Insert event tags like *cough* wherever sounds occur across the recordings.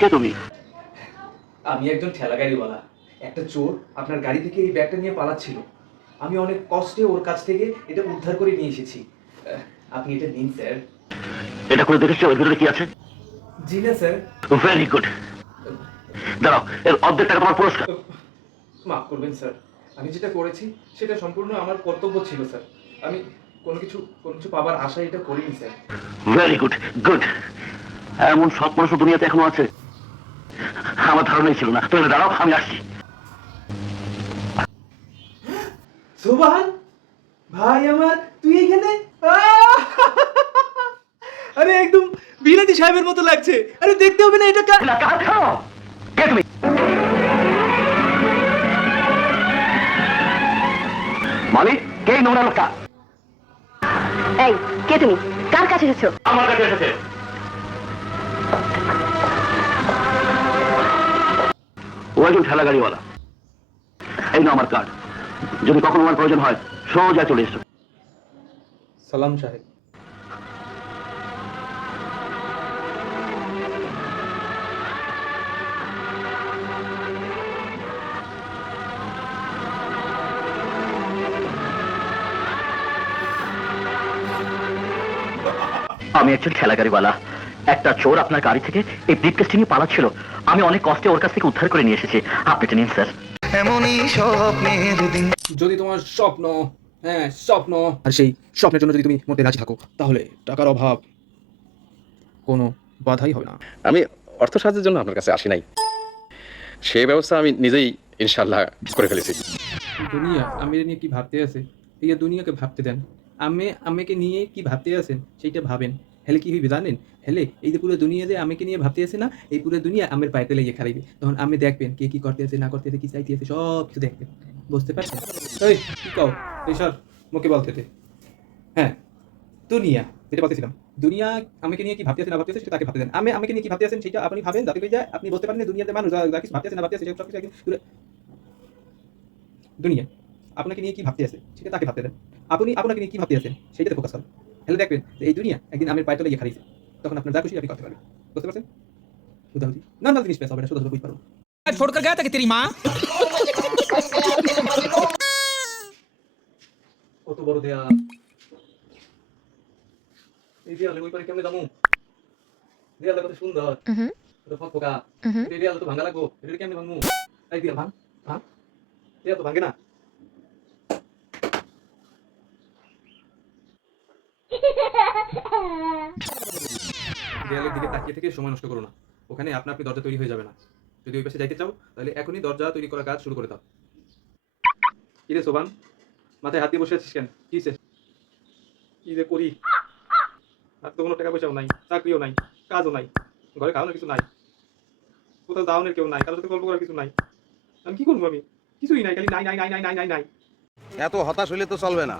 কে তুমি? আমি একজন ঠেলা গাড়িওয়ালা একটা চোর আপনার গাড়ি থেকে এই ব্যাগটা নিয়ে পালাচ্ছিল। আমি অনেক কষ্টে ওর কাছ থেকে এটা উদ্ধার করে নিয়ে এসেছি। আপনি এটা নিন স্যার। এটা করে দেখেছ? এর ভিতরে কি আছে? জি না স্যার। ভেরি গুড দাঁড়াও এর অর্ধেক টাকা তোমার পুরস্কার। মাফ করবেন স্যার। আমি যেটা করেছি সেটা সম্পূর্ণ আমার কর্তব্য ছিল স্যার। আমি কোনো কিছু কোনো কিছু পাবার আশায় এটা করিনি স্যার। ভেরি গুড গুড এমন সৎ মানুষ দুনিয়াতে এখনও আছে। আমার ধারণাই ছিল না। তুমি দাঁড়াও আমি আসছি। সোবান ভাই আমার তুই এখানে? আহ! আরে একদম বিলাতি সাহেবের মতো লাগছে। আরে দেখতে হবে না এটা কা- না, কাজ খাও। কে তুমি? মালিক কে নোংরা লোকটা? এই কে তুমি? কার কাছে এসেছ? আমার কাছে এসেছে। ও একজন ঠেলা গাড়িওয়ালা এই না আমার কার্ড যদি কখনো আমার প্রয়োজন হয় সোজা চলে এসো। সালাম সাহেব। আমি একজন ঠেলা গাড়িওয়ালা একটা চোর আপনার গাড়ি থেকে এই ব্রিফকেসটি নিয়ে পালাচ্ছিল। আমি অনেক কষ্টে ওর কাছ থেকে উদ্ধার করে নিয়ে এসেছি। আপনি নিন স্যার। এমনই স্বপ্নের দিন। যদি তোমার স্বপ্ন হ্যাঁ স্বপ্ন আর সেই স্বপ্নের জন্য যদি তুমি মরতে রাজি থাকো তাহলে টাকার অভাব কোনো বাধাই হবে না। আমি অর্থ সাহায্যের জন্য আপনার কাছে আসি নাই। সেই ব্যবস্থা আমি নিজেই ইনশাল্লাহ করে ফেলেছি। দুনিয়া আমি নিয়ে কি ভাবতে আছে? এই দুনিয়াকে ভাবতে দেন। আমি আমাকে নিয়ে কি ভাবতে আছেন সেইটা ভাবেন। হেলে কি হইবে জানেন? হেলে এই যে পুরো দুনিয়া যে আমাকে নিয়ে ভাবতে আছে না, এই পুরো দুনিয়া আমার পাইতে লেগে খারাইবে। তখন আমি দেখবেন কে কি করতে আছে, না করতে আছে, কি চাইতে আছে, সব কিছু দেখবেন। বুঝতে পারছেন? এই, কি কও? এই সর, মুখে বলতে হ্যাঁ দুনিয়া, যেটা বলতেছিলাম। দুনিয়া আমাকে নিয়ে কি ভাবতে আছে, না ভাবতে আছে, সেটা তাকে ভাবতে দেন। আমি, আমাকে নিয়ে কি ভাবতে আছেন, সেটা আপনি ভাবেন, যাতে যায় আপনি বুঝতে পারেন দুনিয়াতে মানুষ, যা- কিছু ভাবতে আছে, না ভাবতে আছে সব কিছু একদিন দুনিয়া, আপনাকে নিয়ে কি ভাবতে আছে, সেটা তাকে ভাবতে দেন। আপনি, আপনাকে নিয়ে কি ভাবতে আছেন, সেটাতে ফোকাস করেন। তাহলে দেখবেন যে এই দুনিয়া একদিন আমের পায়ে তলে গিয়ে খারিয়েছে তখন আপনার যা খুশি আপনি করতে পারবেন বুঝতে পারছেন উদাহরণ না না জিনিস পেশ হবে না শুধু শুধু বুঝতে পারবো छोड़कर गया था कि तेरी माँ কত বড় দেয়া এই দেয়ালে ওই পারে কেমনে যাবো দেয়ালে কত সুন্দর হুম কত ফকফকা হুম এই দেয়ালে তো ভাঙা লাগবো এটা কেমনে ভাঙবো এই দেয়াল ভাঙ ভাঙ দেয়াল তো ভাঙে না দেয়ালের দিকে তাকিয়ে থেকে সময় নষ্ট করো না। ওখানে আপনা আপনি দরজা তৈরি হয়ে যাবে না। যদি ওই পাশে যাইতে চাও তাহলে এখনই দরজা তৈরি করার কাজ শুরু করে দাও। কি রে সোবান? মাথায় হাত দিয়ে বসে আছিস কেন? কি? কি যে করি? আর তো কোনো টাকা পয়সাও নাই চাকরিও নাই কাজও নাই ঘরে খাওয়ানোর কিছু নাই কোথাও যাওয়ানোর কেউ নাই কারোর সাথে গল্প করার কিছু নাই। আমি কি করব আমি? কিছুই নাই খালি নাই নাই নাই নাই নাই নাই নাই। এত হতাশ হইলে তো চলবে না।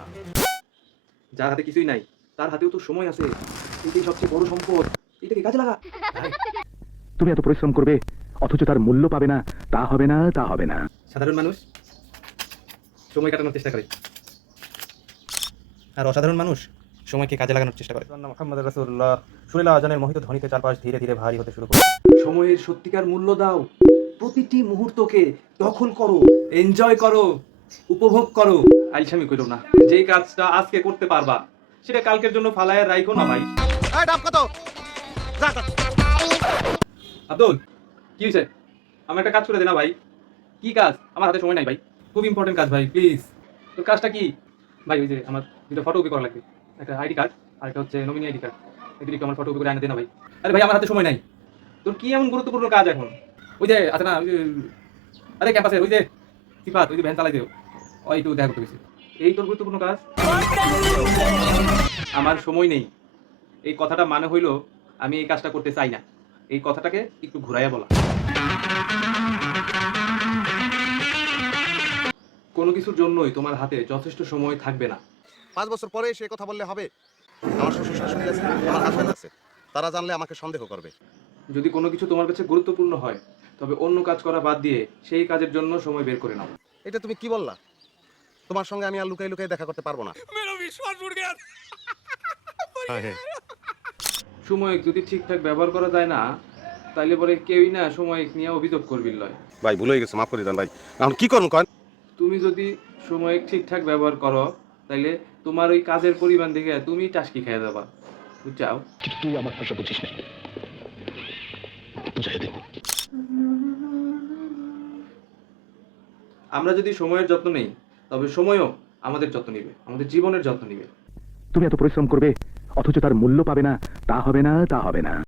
যার হাতে কিছুই নাই তার হাতেও তো সময় আছে। এটাই সবচেয়ে বড় সম্পদ। এটাকে কাজে লাগা। তুমি এত পরিশ্রম করবে অথচ তার মূল্য পাবে না। তা হবে না তা হবে না। সাধারণ মানুষ সময় কাটানোর চেষ্টা করে। আর অসাধারণ মানুষ সময়কে কাজে লাগানোর চেষ্টা করে। মোহাম্মদ রাসূলুল্লাহ সুরেলা আজানের মোহিত ধ্বনিতে চারপাশ ধীরে ধীরে ভারী হতে শুরু করে সময়ের সত্যিকার মূল্য দাও। প্রতিটি মুহূর্তকে দখল করো এনজয় করো উপভোগ করো। আইসামি করো না। যেই কাজটা আজকে করতে পারবা সেটা কালকের জন্য ফালায় রাইখো না ভাই আব্দুল, কি হয়েছে? আমার একটা কাজ করে দে না ভাই। কি কাজ? আমার হাতে সময় নাই ভাই। খুব ইম্পর্টেন্ট কাজ ভাই প্লিজ তোর কাজটা কি? ভাই, ওই যে আমার দুটো ফটো কপি করা লাগবে। একটা আইডি কার্ড আর একটা হচ্ছে নমিনি আইডি কার্ড একটু আমার ফটো কপি করে দে না ভাই। আরে ভাই, আমার হাতে সময় নাই। তোর কি এমন গুরুত্বপূর্ণ কাজ এখন? ওই যে আছে না আরে ক্যাম্পাসে ওই যে সিফাত, ওই যে ভ্যান চালাই ওই একটু দেখা করতে গেছি। এই তোর গুরুত্বপূর্ণ কাজ? আমার সময় নেই। এই কথাটা মানে হইল আমি এই কাজটা করতে চাই না। এই কথাটাকে একটু ঘুরাইয়া বলা। কোনো কিছুর জন্যই তোমার হাতে যথেষ্ট সময় থাকবে না। পাঁচ বছর পরে সে কথা বললে হবে। আমার শ্বশুর শাশুড়ি আছে তারা জানলে আমাকে সন্দেহ করবে। যদি কোনো কিছু তোমার কাছে গুরুত্বপূর্ণ হয় তবে অন্য কাজ করা বাদ দিয়ে সেই কাজের জন্য সময় বের করে নাও। এটা তুমি কি বললা? তোমার সঙ্গে আমি আর লুকাই লুকাই দেখা করতে পারব না। *laughs* বিশ্বাস গেছে। হ্যাঁ, হ্যাঁ। সময় যদি ঠিকঠাক ব্যবহার করা যায় না তাইলে পরে কেউই না সময় নিয়ে অভিযোগ করবি লয়। ভাই ভুল হয়ে গেছে মাফ করে দেন ভাই। এখন কি করুন কন? তুমি যদি সময় ঠিকঠাক ব্যবহার করো তাইলে তোমার ওই কাজের পরিমাণ দেখে তুমি টাসকি খেয়ে যাবা। বুঝছাও? তুই আমার ভাষা বুঝিস না। আমরা যদি সময়ের যত্ন নেই তবে সময়ও আমাদের যত্ন নিবে আমাদের জীবনের যত্ন নিবে। তুমি এত পরিশ্রম করবে? অথচ তার মূল্য পাবে না তা হবে না তা হবে না।